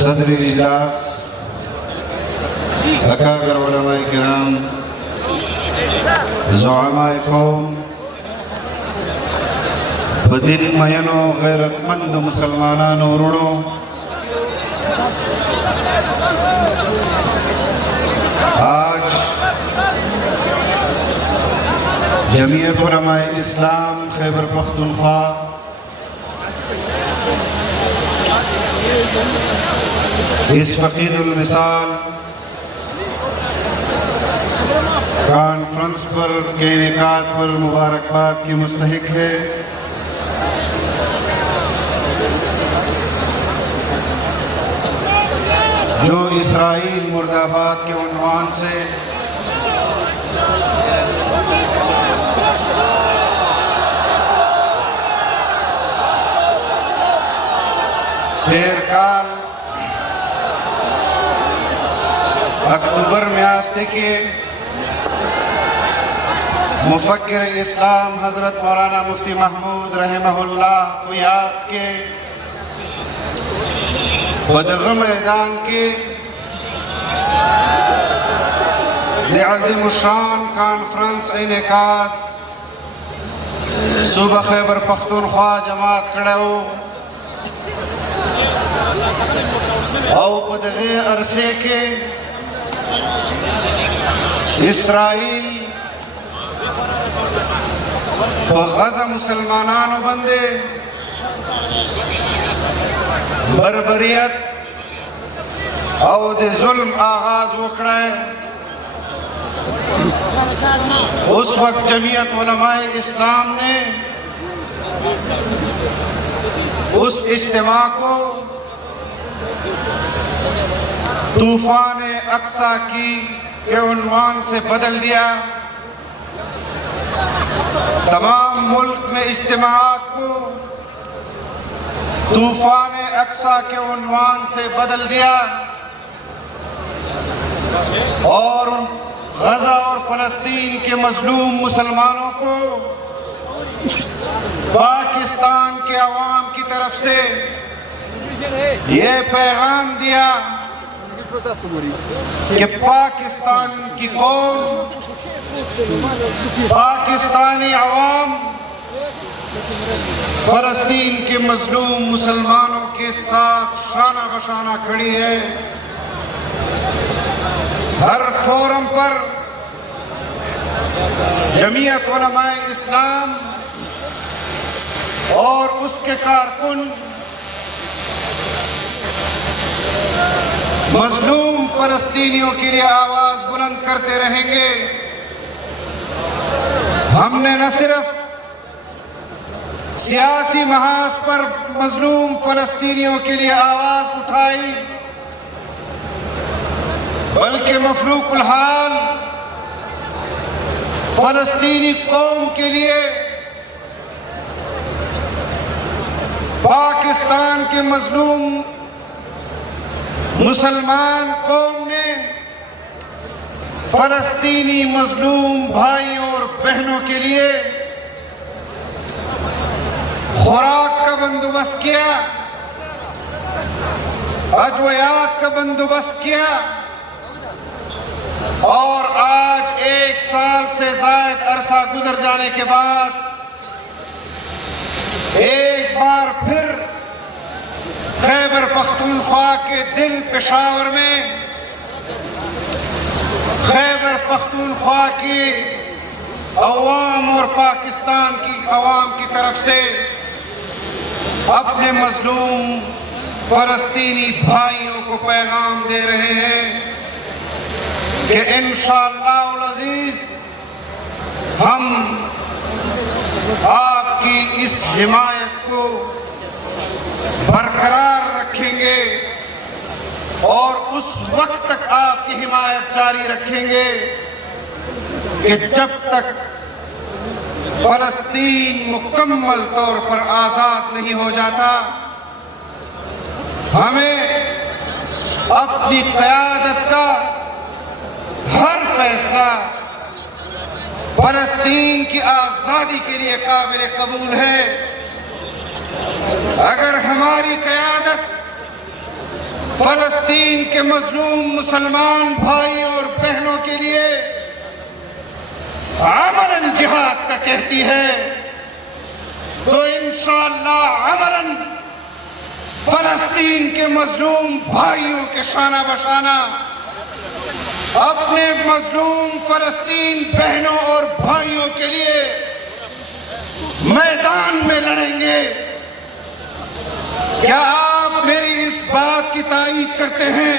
صدر اجلاس اکابر علماء کرام زعماء قوم بدل مینو غیرت مند مسلمانان ورونو آج جمعیت علماء اسلام خیبر پختونخوا اس فقید المثال کانفرنس پر کے انعقاد پر مبارکباد کی مستحق ہے۔ جو اسرائیل مرد آباد کے عنوان سے دیر کال اکتوبر میں آستے کے مفکر اسلام حضرت مولانا مفتی محمود رحمہ اللہ کو یاد کے ودغ میدان کے عظیم الشان کانفرنس انعقاد صوبہ خیبر پختونخوا جماعت کھڑے ہو او پدغے عرصے کے اسرائیل غزہ مسلمانانو بندے بربریت او دے ظلم آغاز وکڑے اس وقت جمعیت علماء اسلام نے اس اجتماع کو طوفان اقصی کی کے عنوان سے بدل دیا۔ تمام ملک میں اجتماعات کو طوفان اقصی کے عنوان سے بدل دیا اور غزہ اور فلسطین کے مظلوم مسلمانوں کو پاکستان کے عوام کی طرف سے یہ پیغام دیا کہ پاکستان کی قوم، پاکستانی عوام فلسطین کے مظلوم مسلمانوں کے ساتھ شانہ بشانہ کھڑی ہے۔ ہر فورم پر جمعیت علماء اسلام اور اس کے کارکن مظلوم فلسطینیوں کے لیے آواز بلند کرتے رہیں گے۔ ہم نے نہ صرف سیاسی محاذ پر مظلوم فلسطینیوں کے لیے آواز اٹھائی بلکہ مفروق الحال فلسطینی قوم کے لیے پاکستان کے مظلوم مسلمان قوم نے فلسطینی مظلوم بھائیوں اور بہنوں کے لیے خوراک کا بندوبست کیا، ادویات کا بندوبست کیا اور آج 1 سال سے زائد عرصہ گزر جانے کے بعد ایک بار پھر خیبر پختونخوا کے دل پشاور میں خیبر پختونخوا کی عوام اور پاکستان کی عوام کی طرف سے اپنے مظلوم فلسطینی بھائیوں کو پیغام دے رہے ہیں کہ انشاءاللہ العزیز ہم آپ کی اس حمایت کو برقرار رکھیں گے اور اس وقت تک آپ کی حمایت جاری رکھیں گے کہ جب تک فلسطین مکمل طور پر آزاد نہیں ہو جاتا۔ ہمیں اپنی قیادت کا ہر فیصلہ فلسطین کی آزادی کے لیے قابل قبول ہے۔ اگر ہماری قیادت فلسطین کے مظلوم مسلمان بھائی اور بہنوں کے لیے عملاً جہاد کا کہتی ہے تو انشاءاللہ عملاً فلسطین کے مظلوم بھائیوں کے شانہ بشانہ اپنے مظلوم فلسطین بہنوں اور بھائیوں کے لیے میدان میں لڑیں گے۔ کیا آپ میری اس بات کی تائید کرتے ہیں؟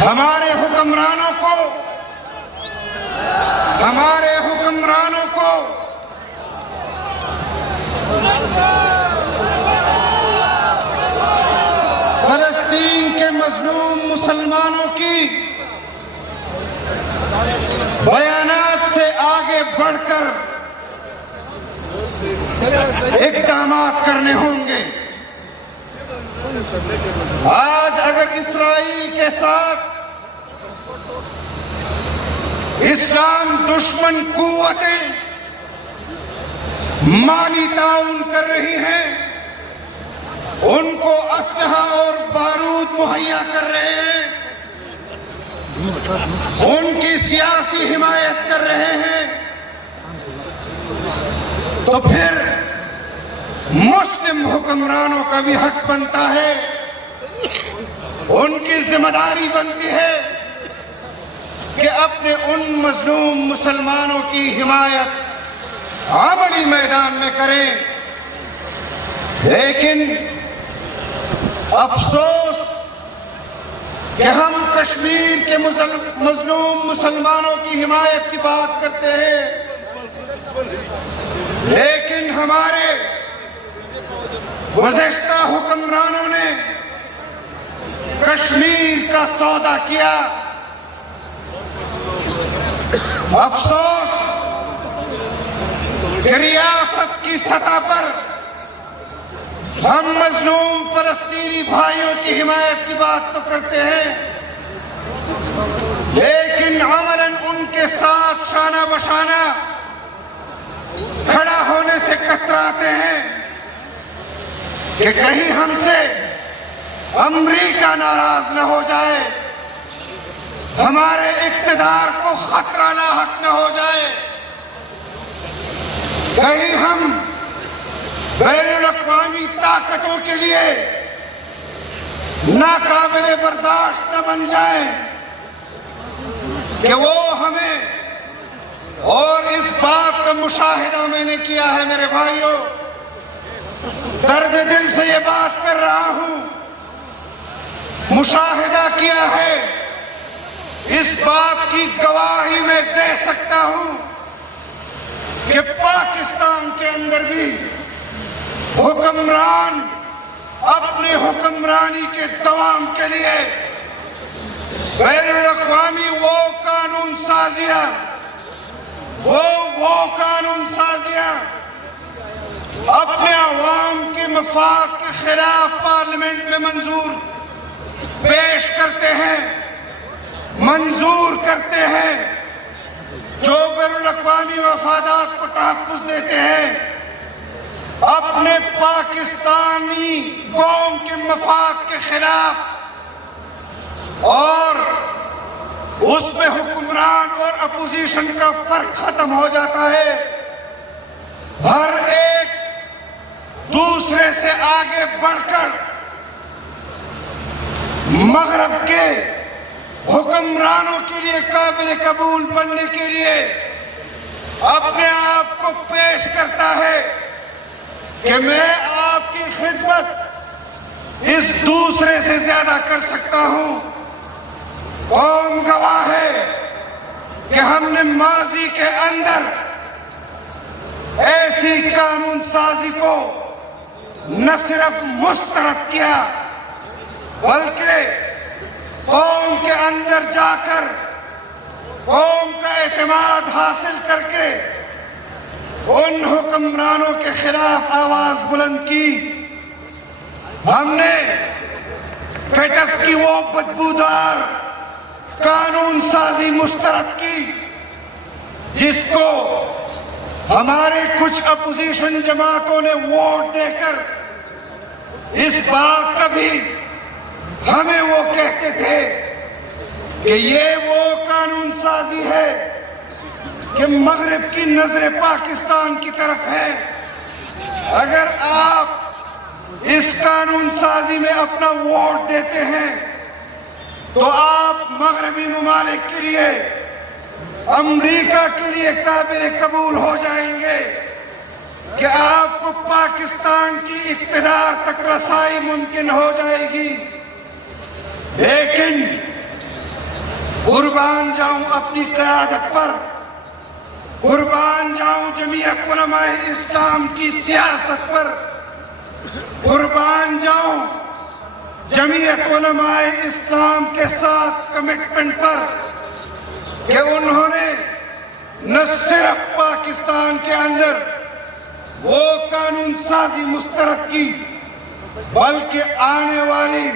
ہمارے حکمرانوں کو فلسطین کے مظلوم مسلمانوں کی بیانات سے آگے بڑھ کر اقدامات کرنے ہوں گے۔ آج اگر اسرائیل کے ساتھ اسلام دشمن قوتیں مالی تعاون کر رہی ہیں، ان کو اسلحہ اور بارود مہیا کر رہے ہیں، ان کی سیاسی حمایت کر رہے ہیں، تو پھر مسلم حکمرانوں کا بھی حق بنتا ہے، ان کی ذمہ داری بنتی ہے کہ اپنے ان مظلوم مسلمانوں کی حمایت عملی میدان میں کریں۔ لیکن افسوس کہ ہم کشمیر کے مظلوم مسلمانوں کی حمایت کی بات کرتے ہیں، لیکن ہمارے گزشتہ حکمرانوں نے کشمیر کا سودا کیا۔ افسوس کہ ریاست کی سطح پر ہم مظلوم فلسطینی بھائیوں کی حمایت کی بات تو کرتے ہیں، لیکن عملاً ان کے ساتھ شانہ بشانہ کھڑا ہونے سے کتراتے ہیں کہ کہیں ہم سے امریکہ ناراض نہ ہو جائے، ہمارے اقتدار کو خطرہ لاحق نہ ہو جائے، کہیں ہم بین الاقوامی طاقتوں کے لیے ناقابل برداشت نہ بن جائیں کہ وہ ہمیں، اور اس بات کا مشاہدہ میں نے کیا ہے میرے بھائیوں، درد دل سے یہ بات کر رہا ہوں، مشاہدہ کیا ہے، اس بات کی گواہی میں دے سکتا ہوں کہ پاکستان کے اندر بھی حکمران اپنے حکمرانی کے دوام کے لیے بین الاقوامی وہ قانون سازیاں اپنے عوام کے مفاد کے خلاف پارلیمنٹ میں منظور کرتے ہیں جو بین الاقوامی مفادات کو تحفظ دیتے ہیں، اپنے پاکستانی قوم کے مفاد کے خلاف، اور اس میں حکمران اور اپوزیشن کا فرق ختم ہو جاتا ہے، ہر ایک دوسرے سے آگے بڑھ کر مغرب کے حکمرانوں کے لیے قابل قبول بننے کے لیے اپنے آپ کو پیش کرتا ہے کہ میں آپ کی خدمت اس دوسرے سے زیادہ کر سکتا ہوں۔ قوم گواہ ہے کہ ہم نے ماضی کے اندر ایسی قانون سازی کو نہ صرف مسترد کیا بلکہ قوم کے اندر جا کر قوم کا اعتماد حاصل کر کے ان حکمرانوں کے خلاف آواز بلند کی۔ ہم نے فیٹف کی وہ بدبودار قانون سازی مسترد کی جس کو ہمارے کچھ اپوزیشن جماعتوں نے ووٹ دے کر اس بات کا بھی ہمیں وہ کہتے تھے کہ یہ وہ قانون سازی ہے کہ مغرب کی نظر پاکستان کی طرف ہے. اگر آپ اس قانون سازی میں اپنا ووٹ دیتے ہیں تو آپ مغربی ممالک کے لیے، امریکہ کے لیے قابل قبول ہو جائیں گے کہ آپ کو پاکستان کی اقتدار تک رسائی ممکن ہو جائے گی. لیکن قربان جاؤں اپنی قیادت پر، قربان جاؤں جمعیت علماء اسلام کی سیاست پر، قربان جاؤں جمعیت علماء اسلام کے ساتھ کمٹمنٹ پر کہ انہوں نے نہ صرف پاکستان کے اندر وہ قانون سازی مسترد کی بلکہ آنے والی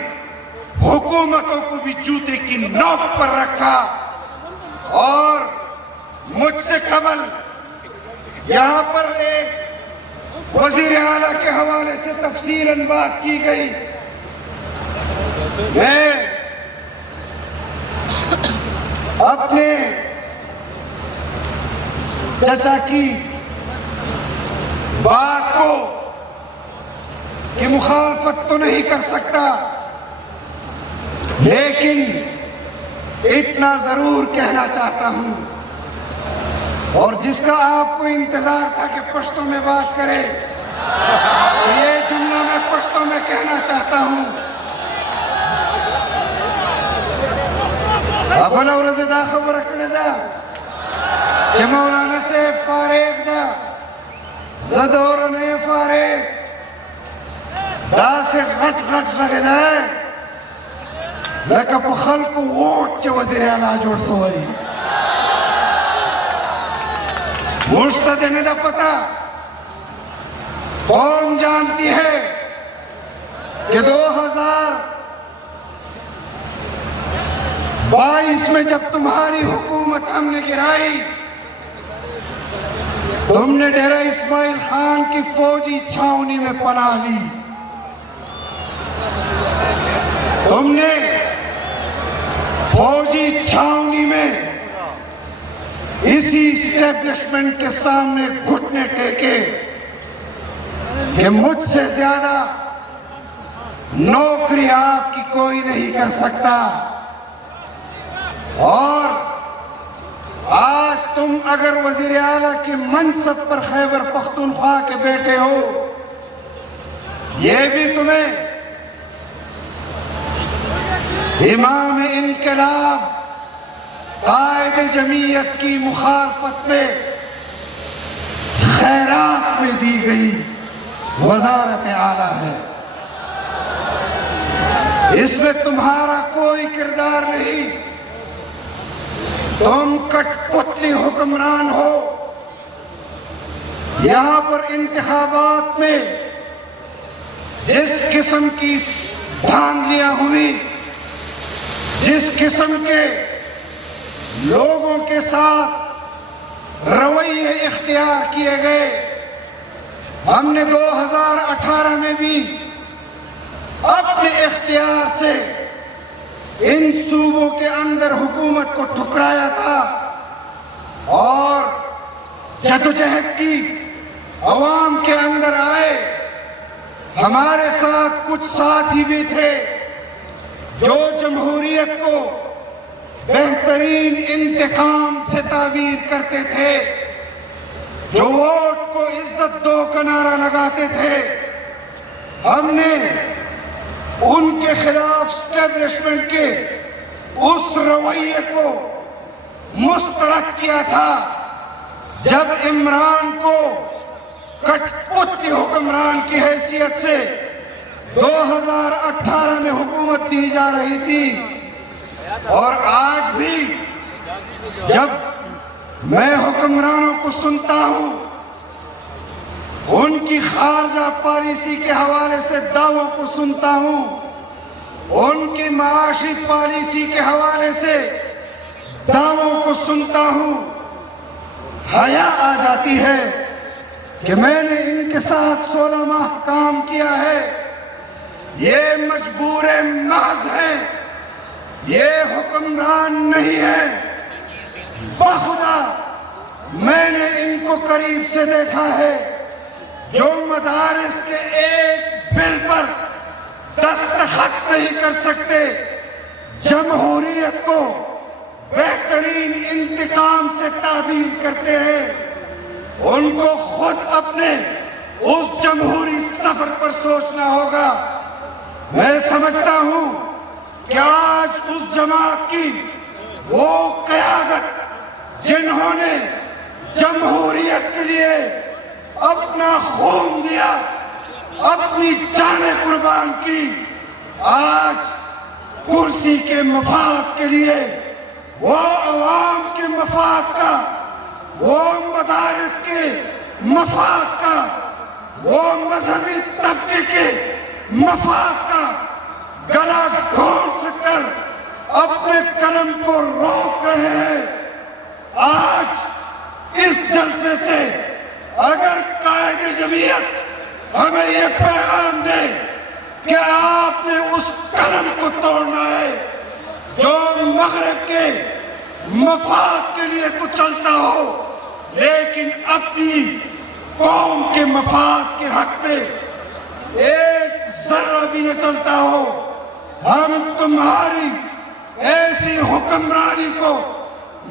حکومتوں کو بھی جوتے کی نوک پر رکھا. اور مجھ سے قبل یہاں پر ایک وزیر اعلیٰ کے حوالے سے تفصیلاً بات کی گئی. میں اپنے چچا کی بات کو کہ مخالفت تو نہیں کر سکتا، لیکن اتنا ضرور کہنا چاہتا ہوں، اور جس کا آپ کو انتظار تھا کہ پشتو میں بات کرے، یہ جملہ میں پشتو میں کہنا چاہتا ہوں. ابلا ورزه دا خبره کړې ده چې مولانا صاحب فارغ ده، زه دوره نه یم فارغ. داسې غټ غټ غږېده لکه په خلکو ووټ چې وزیر اعلی جوړ سوی. موږ ته دې نه ده پته، قوم جانتی ہے کہ 2022 میں جب تمہاری حکومت ہم نے گرائی، تم نے ڈیرہ اسماعیل خان کی فوجی چھاؤنی میں پناہ لی. تم نے فوجی چھاؤنی میں اسی اسٹیبلشمنٹ کے سامنے گھٹنے ٹیکے کہ مجھ سے زیادہ نوکری آپ کی کوئی نہیں کر سکتا. اور آج تم اگر وزیر اعلیٰ کے منصب پر خیبر پختونخوا کے بیٹے ہو، یہ بھی تمہیں امام انقلاب قائد جمعیت کی مخالفت میں خیرات میں دی گئی وزارت اعلیٰ ہے. اس میں تمہارا کوئی کردار نہیں. تم کٹ پتلی حکمران ہو. یہاں پر انتخابات میں جس قسم کی دھاندلیاں ہوئی، جس قسم کے لوگوں کے ساتھ رویے اختیار کیے گئے، ہم نے 2018 میں بھی اپنے اختیار سے ان صوبوں کے اندر حکومت کو ٹھکرایا تھا، اور جدوجہد کی عوام کے اندر آئے. ہمارے ساتھ کچھ ساتھی بھی تھے جو جمہوریت کو بہترین انتقام سے تعبیر کرتے تھے، جو ووٹ کو عزت دو کا نعرہ لگاتے تھے. ہم نے ان کے خلاف اسٹیبلشمنٹ کے اس رویے کو مسترد کیا تھا جب عمران کو کٹ پتلی حکمران کی حیثیت سے 2018 میں حکومت دی جا رہی تھی. اور آج بھی جب میں حکمرانوں کو سنتا ہوں، ان کی خارجہ پالیسی کے حوالے سے دعووں کو سنتا ہوں، ان کی معاشی پالیسی کے حوالے سے دعووں کو سنتا ہوں، حیا آ جاتی ہے کہ میں نے ان کے ساتھ 16 ماہ کام کیا ہے، یہ مجبور محض ہیں، یہ حکمران نہیں ہے۔ بخدا میں نے ان کو قریب سے دیکھا ہے، جو مدارس کے ایک بل پر دستخط نہیں کر سکتے، جمہوریت کو بہترین انتقام سے تعبیر کرتے ہیں۔ ان کو خود اپنے اس جمہوری سفر پر سوچنا ہوگا۔ میں سمجھتا ہوں کہ آج اس جماعت کی وہ قیادت جنہوں نے جمہوریت کے لیے اپنا خون دیا، اپنی جانیں قربان کی، آج کرسی کے مفاد کے لیے، وہ عوام کے مفاد کا، وہ مدارس کے مفاد کا، وہ مذہبی طبقے کے مفاد کا گلا گھونٹ کر اپنے قلم کو روک رہے ہیں۔ آج اس جلسے سے اگر قائد جمعیت ہمیں یہ پیغام دے کہ آپ نے اس قلم کو توڑنا ہے جو مغرب کے مفاد کے لیے تو چلتا ہو لیکن اپنی قوم کے مفاد کے حق میں ایک ذرہ بھی نہ چلتا ہو، ہم تمہاری ایسی حکمرانی کو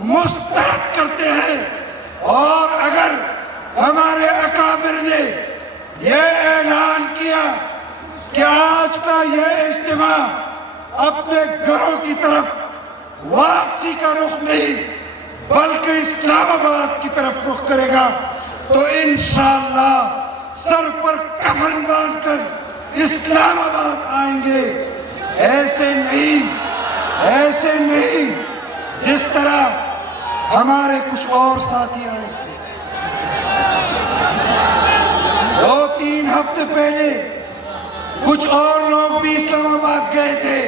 مسترد کرتے ہیں۔ اور اگر ہمارے اکابر نے یہ اعلان کیا کہ آج کا یہ اجتماع اپنے گھروں کی طرف واپسی کا رخ نہیں بلکہ اسلام آباد کی طرف رخ کرے گا، تو انشاءاللہ سر پر کفن باندھ کر اسلام آباد آئیں گے۔ ایسے نہیں جس طرح ہمارے کچھ اور ساتھی آئے تھے 2-3 ہفتے پہلے، کچھ اور لوگ بھی اسلام آباد گئے تھے،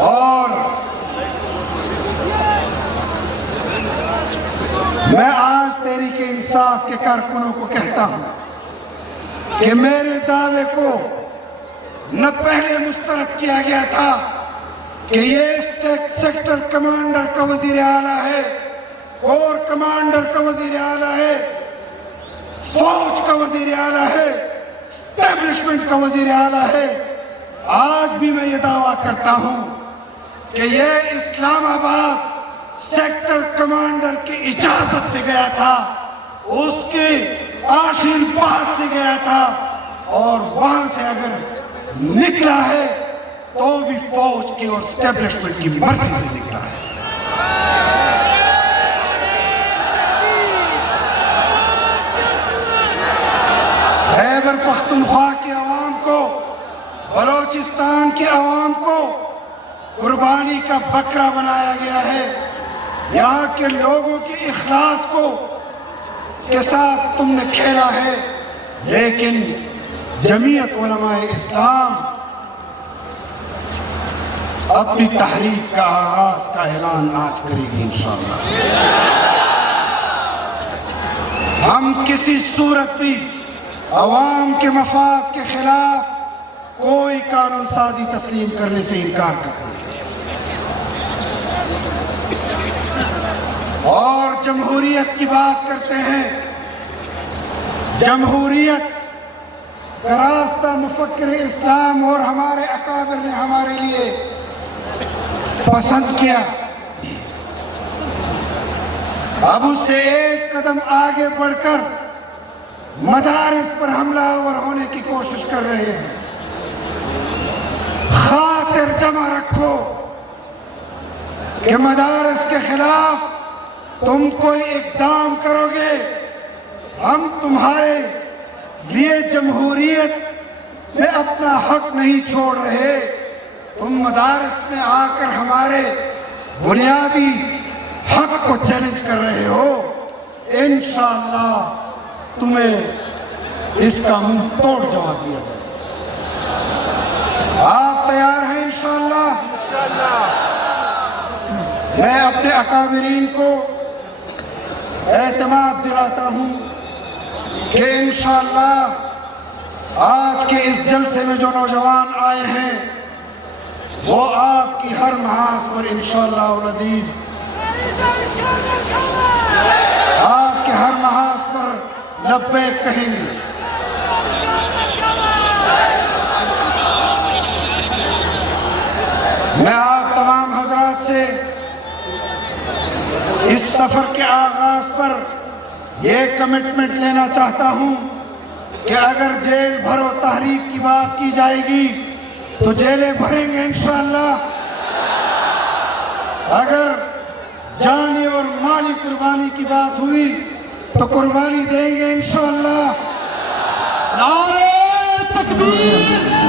اور میں آج تحریک انصاف کے کارکنوں کو کہتا ہوں کہ میرے دعوے کو نہ پہلے مسترد کیا گیا تھا کہ یہ سیکٹر کمانڈر کا وزیر اعلیٰ ہے، کور کمانڈر کا وزیر اعلیٰ ہے، فوج کا وزیر اعلیٰ ہے، اسٹیبلشمنٹ کا وزیر اعلیٰ ہے۔ آج بھی میں یہ دعویٰ کرتا ہوں کہ یہ اسلام آباد سیکٹر کمانڈر کی اجازت سے گیا تھا، اس کے آشیرواد سے گیا تھا، اور وہاں سے اگر نکلا ہے تو بھی فوج کی اور اسٹیبلشمنٹ کی مرضی سے نکلا ہے۔ خیبر پختونخوا کے عوام کو، بلوچستان کے عوام کو قربانی کا بکرا بنایا گیا ہے۔ یہاں کے لوگوں کے اخلاص کو کے ساتھ تم نے کھیلا ہے، لیکن جمعیت علماء اسلام اپنی تحریک کا آغاز کا اعلان آج کرے گی انشاءاللہ۔ ہم کسی صورت بھی عوام کے مفاد کے خلاف کوئی قانون سازی تسلیم کرنے سے انکار کرتے ہیں، اور جمہوریت کی بات کرتے ہیں۔ جمہوریت کا راستہ مفکر اسلام اور ہمارے اکابر نے ہمارے لیے پسند کیا، اب اس سے ایک قدم آگے بڑھ کر مدارس پر حملہ آور ہونے کی کوشش کر رہے ہیں۔ خاطر جمع رکھو کہ مدارس کے خلاف تم کوئی اقدام کرو گے، ہم تمہارے لیے جمہوریت میں اپنا حق نہیں چھوڑ رہے، تم مدارس میں آ کر ہمارے بنیادی حق کو چیلنج کر رہے ہو، انشاءاللہ تمہیں اس کا منہ توڑ جواب دیا جائے۔ آپ تیار ہیں انشاءاللہ؟ میں اپنے اکابرین کو اعتماد دلاتا ہوں کہ انشاءاللہ آج کے اس جلسے میں جو نوجوان آئے ہیں وہ آپ کی ہر محاذ پر انشاءاللہ العزیز آپ کے ہر محاذ پر لبیک کہیں گے. میں آپ تمام حضرات سے اس سفر کے آغاز پر یہ کمٹمنٹ لینا چاہتا ہوں کہ اگر جیل بھرو تحریک کی بات کی جائے گی تو جیلیں بھریں گے انشاءاللہ. اگر جانی اور مالی قربانی کی بات ہوئی تو قربانی دیں گے انشاءاللہ. نعرہ تکبیر.